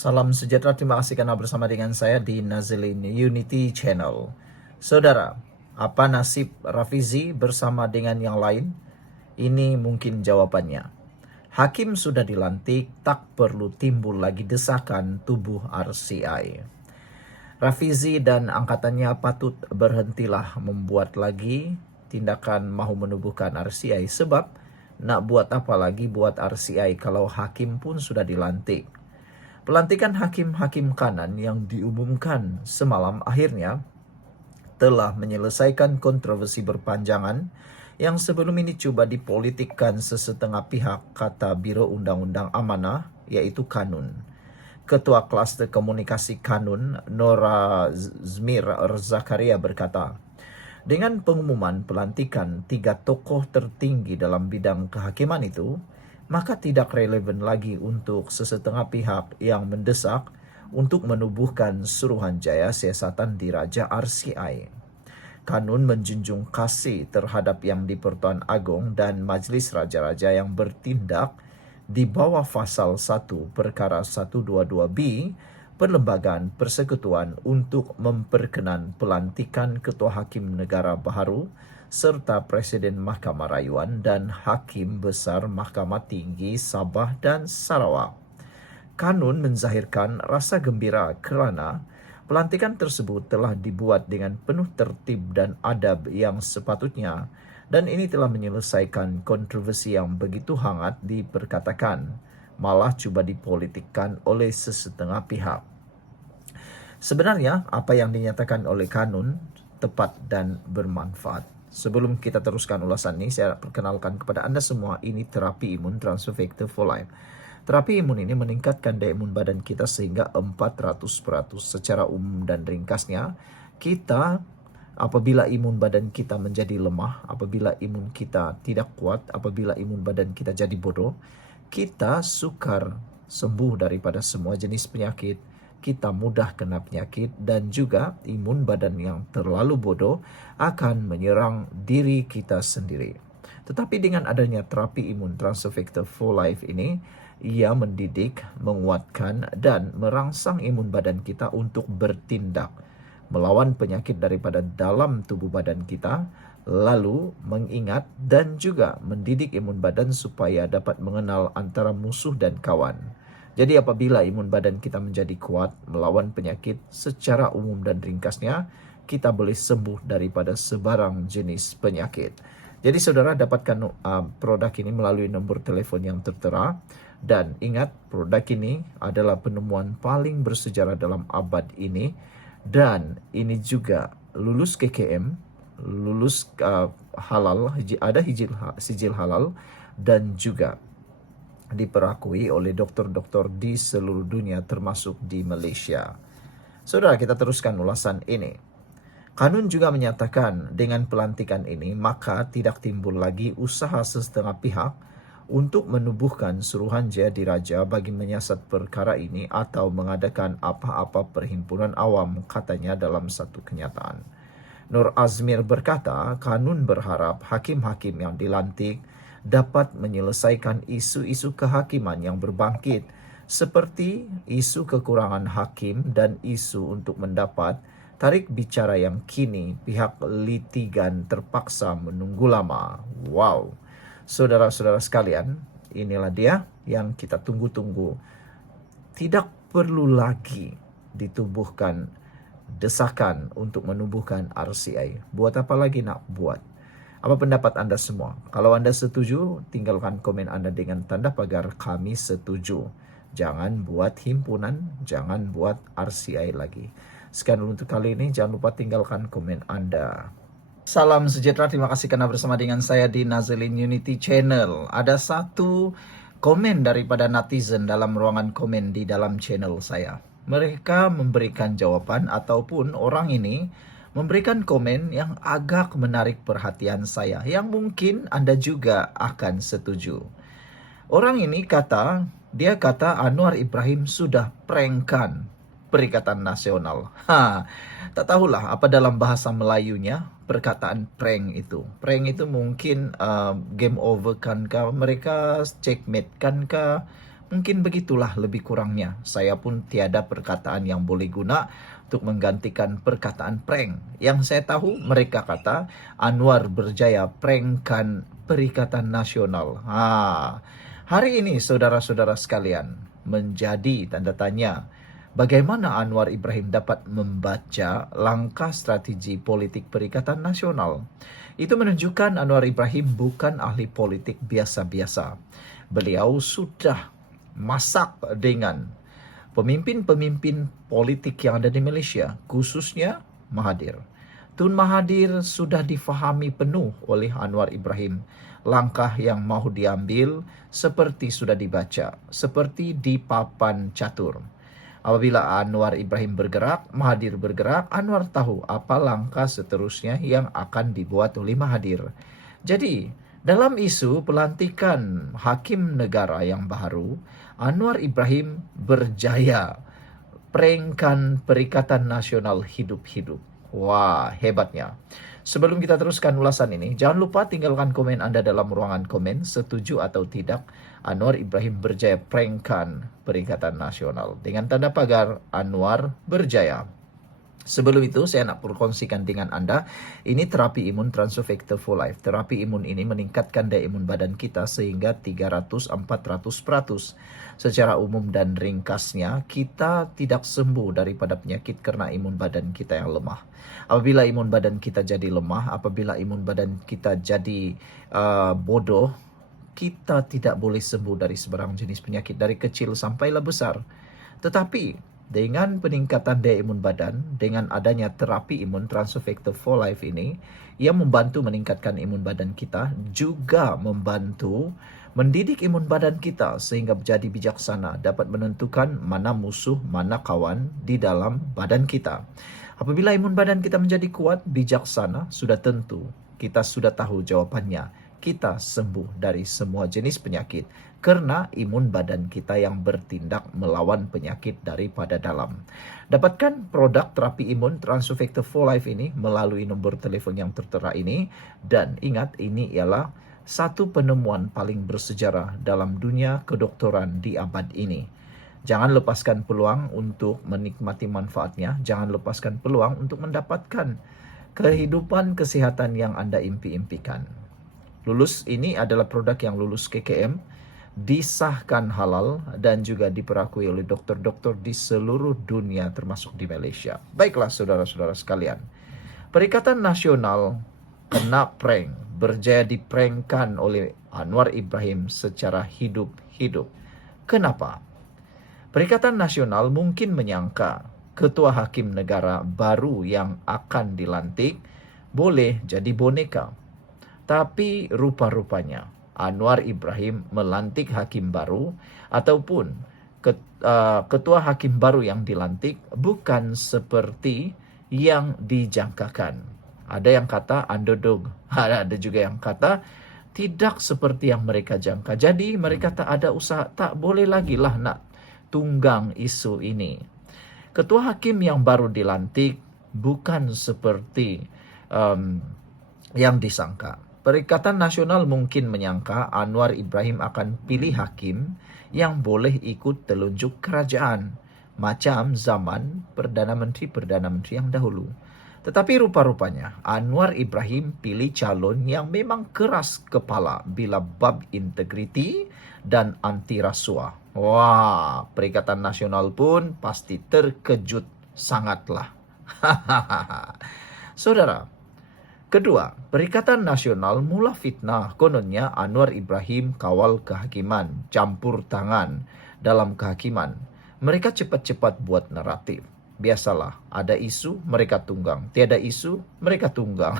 Salam sejahtera, terima kasih karena bersama dengan saya di Nazilin Unity Channel. Saudara, apa nasib Rafizi bersama dengan yang lain? Ini mungkin jawabannya. Hakim sudah dilantik, tak perlu timbul lagi desakan tubuh RCI. Rafizi dan angkatannya patut berhentilah membuat lagi tindakan mahu menubuhkan RCI, sebab nak buat apa lagi buat RCI kalau hakim pun sudah dilantik. Pelantikan hakim-hakim kanan yang diumumkan semalam akhirnya telah menyelesaikan kontroversi berpanjangan yang sebelum ini coba dipolitikkan sesetengah pihak, kata Biro Undang-Undang Amanah, yaitu Kanun. Ketua Klaster Komunikasi Kanun, Nora Zmir Zakaria berkata, dengan pengumuman pelantikan 3 tokoh tertinggi dalam bidang kehakiman itu, maka tidak relevan lagi untuk sesetengah pihak yang mendesak untuk menubuhkan Suruhanjaya Siasatan Diraja RCI. Kanun menjunjung kasih terhadap yang di-Pertuan Agong dan Majlis Raja-Raja yang bertindak di bawah pasal 1 perkara 122B Perlembagaan Persekutuan untuk memperkenan pelantikan Ketua Hakim Negara baru serta Presiden Mahkamah Rayuan dan Hakim Besar Mahkamah Tinggi Sabah dan Sarawak. Kanun menzahirkan rasa gembira kerana pelantikan tersebut telah dibuat dengan penuh tertib dan adab yang sepatutnya, dan ini telah menyelesaikan kontroversi yang begitu hangat diperkatakan, malah cuba dipolitikkan oleh sesetengah pihak. Sebenarnya, apa yang dinyatakan oleh Kanun tepat dan bermanfaat. Sebelum kita teruskan ulasan ini, saya perkenalkan kepada Anda semua, ini terapi imun Transfer Factor for Life. Terapi imun ini meningkatkan daya imun badan kita sehingga 400%. Secara umum dan ringkasnya, kita apabila imun badan kita menjadi lemah, apabila imun kita tidak kuat, apabila imun badan kita jadi bodoh, kita sukar sembuh daripada semua jenis penyakit, kita mudah kena penyakit, dan juga imun badan yang terlalu bodoh akan menyerang diri kita sendiri. Tetapi dengan adanya terapi imun Transfer Factor for Life ini, ia mendidik, menguatkan, dan merangsang imun badan kita untuk bertindak melawan penyakit daripada dalam tubuh badan kita, lalu mengingat dan juga mendidik imun badan supaya dapat mengenal antara musuh dan kawan. Jadi apabila imun badan kita menjadi kuat melawan penyakit, secara umum dan ringkasnya, kita boleh sembuh daripada sebarang jenis penyakit. Jadi saudara dapatkan produk ini melalui nombor telefon yang tertera. Dan ingat, produk ini adalah penemuan paling bersejarah dalam abad ini. Dan ini juga lulus KKM, lulus halal, ada sijil halal, dan juga diperakui oleh dokter-dokter di seluruh dunia termasuk di Malaysia. Saudara, kita teruskan ulasan ini. Kanun juga menyatakan dengan pelantikan ini maka tidak timbul lagi usaha sesetengah pihak untuk menubuhkan Suruhanjaya Diraja bagi menyiasat perkara ini atau mengadakan apa-apa perhimpunan awam, katanya dalam satu kenyataan. Nur Azmir berkata, Kanun berharap hakim-hakim yang dilantik dapat menyelesaikan isu-isu kehakiman yang berbangkit seperti isu kekurangan hakim dan isu untuk mendapat tarik bicara yang kini pihak litigan terpaksa menunggu lama. Wow. Saudara-saudara sekalian, inilah dia yang kita tunggu-tunggu. Tidak perlu lagi ditubuhkan desakan untuk menubuhkan RCI. Buat apa lagi nak buat? Apa pendapat Anda semua? Kalau Anda setuju, tinggalkan komen Anda dengan tanda pagar kami setuju. Jangan buat himpunan, jangan buat RCI lagi. Sekian dulu untuk kali ini, jangan lupa tinggalkan komen Anda. Salam sejahtera, terima kasih karena bersama dengan saya di Nazilin Unity Channel. Ada satu komen daripada netizen dalam ruangan komen di dalam channel saya. Mereka memberikan jawaban ataupun orang ini memberikan komen yang agak menarik perhatian saya, yang mungkin Anda juga akan setuju. Orang ini dia kata Anwar Ibrahim sudah prankkan Perikatan Nasional. Tak tahulah apa dalam bahasa Melayunya perkataan prank itu. Prank itu mungkin game over kan kah, mereka checkmate kan kah, Mungkin begitulah lebih kurangnya. Saya pun tiada perkataan yang boleh guna untuk menggantikan perkataan prank. Yang saya tahu mereka kata Anwar berjaya prankkan Perikatan Nasional. Hari ini saudara-saudara sekalian menjadi tanda tanya. Bagaimana Anwar Ibrahim dapat membaca langkah strategi politik Perikatan Nasional? Itu menunjukkan Anwar Ibrahim bukan ahli politik biasa-biasa. Beliau sudah masak dengan pemimpin-pemimpin politik yang ada di Malaysia, khususnya Mahathir. Tun Mahathir sudah difahami penuh oleh Anwar Ibrahim. Langkah yang mahu diambil seperti sudah dibaca, seperti di papan catur. Apabila Anwar Ibrahim bergerak, Mahathir bergerak, Anwar tahu apa langkah seterusnya yang akan dibuat oleh Mahathir. Jadi, dalam isu pelantikan hakim negara yang baru, Anwar Ibrahim berjaya prankkan Perikatan Nasional hidup-hidup. Wah, hebatnya. Sebelum kita teruskan ulasan ini, jangan lupa tinggalkan komen Anda dalam ruangan komen, setuju atau tidak Anwar Ibrahim berjaya prankkan Perikatan Nasional. Dengan tanda pagar, Anwar berjaya. Sebelum itu, saya nak berkongsikan dengan Anda, ini terapi imun Transofector for Life. Terapi imun ini meningkatkan daya imun badan kita sehingga 300-400%. Secara umum dan ringkasnya, kita tidak sembuh daripada penyakit karena imun badan kita yang lemah. Apabila imun badan kita jadi lemah, apabila imun badan kita jadi bodoh, kita tidak boleh sembuh dari sebarang jenis penyakit, dari kecil sampailah besar. Tetapi dengan peningkatan daya imun badan, dengan adanya terapi imun Transofector for Life ini, yang membantu meningkatkan imun badan kita, juga membantu mendidik imun badan kita sehingga menjadi bijaksana, dapat menentukan mana musuh, mana kawan di dalam badan kita. Apabila imun badan kita menjadi kuat, bijaksana, sudah tentu kita sudah tahu jawabannya. Kita sembuh dari semua jenis penyakit karena imun badan kita yang bertindak melawan penyakit daripada dalam. Dapatkan produk terapi imun Transofector for Life ini melalui nombor telefon yang tertera ini, dan ingat, ini ialah satu penemuan paling bersejarah dalam dunia kedokteran di abad ini. Jangan lepaskan peluang untuk menikmati manfaatnya, jangan lepaskan peluang untuk mendapatkan kehidupan kesehatan yang Anda impi-impikan. Lulus ini adalah produk yang lulus KKM, disahkan halal dan juga diperakui oleh dokter-dokter di seluruh dunia termasuk di Malaysia. Baiklah saudara-saudara sekalian, Perikatan Nasional kena prank, berjaya diprankkan oleh Anwar Ibrahim secara hidup-hidup. Kenapa? Perikatan Nasional mungkin menyangka ketua hakim negara baru yang akan dilantik boleh jadi boneka. Tapi rupa-rupanya Anwar Ibrahim melantik hakim baru ataupun ketua hakim baru yang dilantik bukan seperti yang dijangkakan. Ada yang kata underdog, ada juga yang kata tidak seperti yang mereka jangka. Jadi mereka tak ada usaha, tak boleh lagi lah nak tunggang isu ini. Ketua hakim yang baru dilantik bukan seperti yang disangka. Perikatan Nasional mungkin menyangka Anwar Ibrahim akan pilih hakim yang boleh ikut telunjuk kerajaan, macam zaman Perdana Menteri yang dahulu. Tetapi rupa-rupanya Anwar Ibrahim pilih calon yang memang keras kepala bila bab integriti dan anti rasuah. Wah, Perikatan Nasional pun pasti terkejut sangatlah. Saudara, kedua, Perikatan Nasional mula fitnah kononnya Anwar Ibrahim kawal kehakiman, campur tangan dalam kehakiman. Mereka cepat-cepat buat naratif. Biasalah, ada isu, mereka tunggang. Tiada isu, mereka tunggang.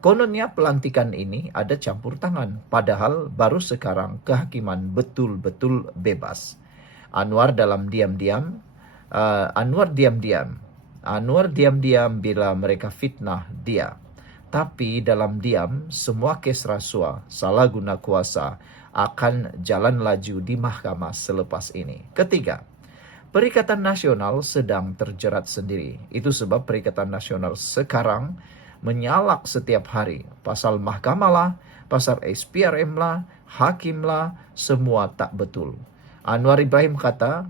Kononnya pelantikan ini ada campur tangan, padahal baru sekarang kehakiman betul-betul bebas. Anwar diam-diam bila mereka fitnah dia. Tapi dalam diam, semua kes rasuah, salah guna kuasa akan jalan laju di mahkamah selepas ini. Ketiga, Perikatan Nasional sedang terjerat sendiri. Itu sebab Perikatan Nasional sekarang menyalak setiap hari. Pasal mahkamah lah, pasal SPRM lah, hakim lah, semua tak betul. Anwar Ibrahim kata,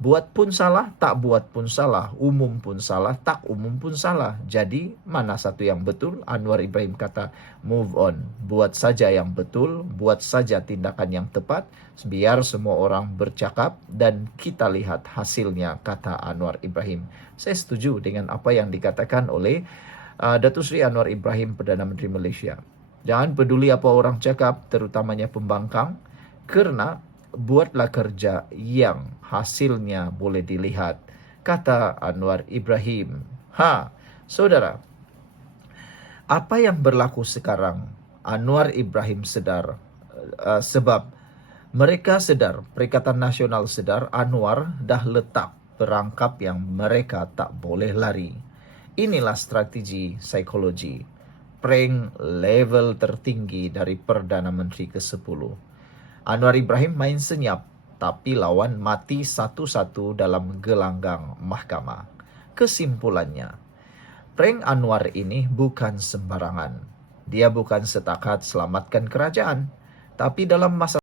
buat pun salah, tak buat pun salah, umum pun salah, tak umum pun salah. Jadi mana satu yang betul? Anwar Ibrahim kata, move on, buat saja yang betul, buat saja tindakan yang tepat, biar semua orang bercakap dan kita lihat hasilnya, kata Anwar Ibrahim. Saya setuju dengan apa yang dikatakan oleh Datuk Seri Anwar Ibrahim, Perdana Menteri Malaysia. Jangan peduli apa orang cakap, terutamanya pembangkang, kerana buatlah kerja yang hasilnya boleh dilihat, kata Anwar Ibrahim. Saudara, apa yang berlaku sekarang, Anwar Ibrahim sedar, sebab mereka sedar, Perikatan Nasional sedar, Anwar dah letak perangkap yang mereka tak boleh lari. Inilah strategi psikologi, prank level tertinggi dari Perdana Menteri ke-10. Anwar Ibrahim main senyap, tapi lawan mati satu-satu dalam gelanggang mahkamah. Kesimpulannya, prank Anwar ini bukan sembarangan. Dia bukan setakat selamatkan kerajaan, tapi dalam masa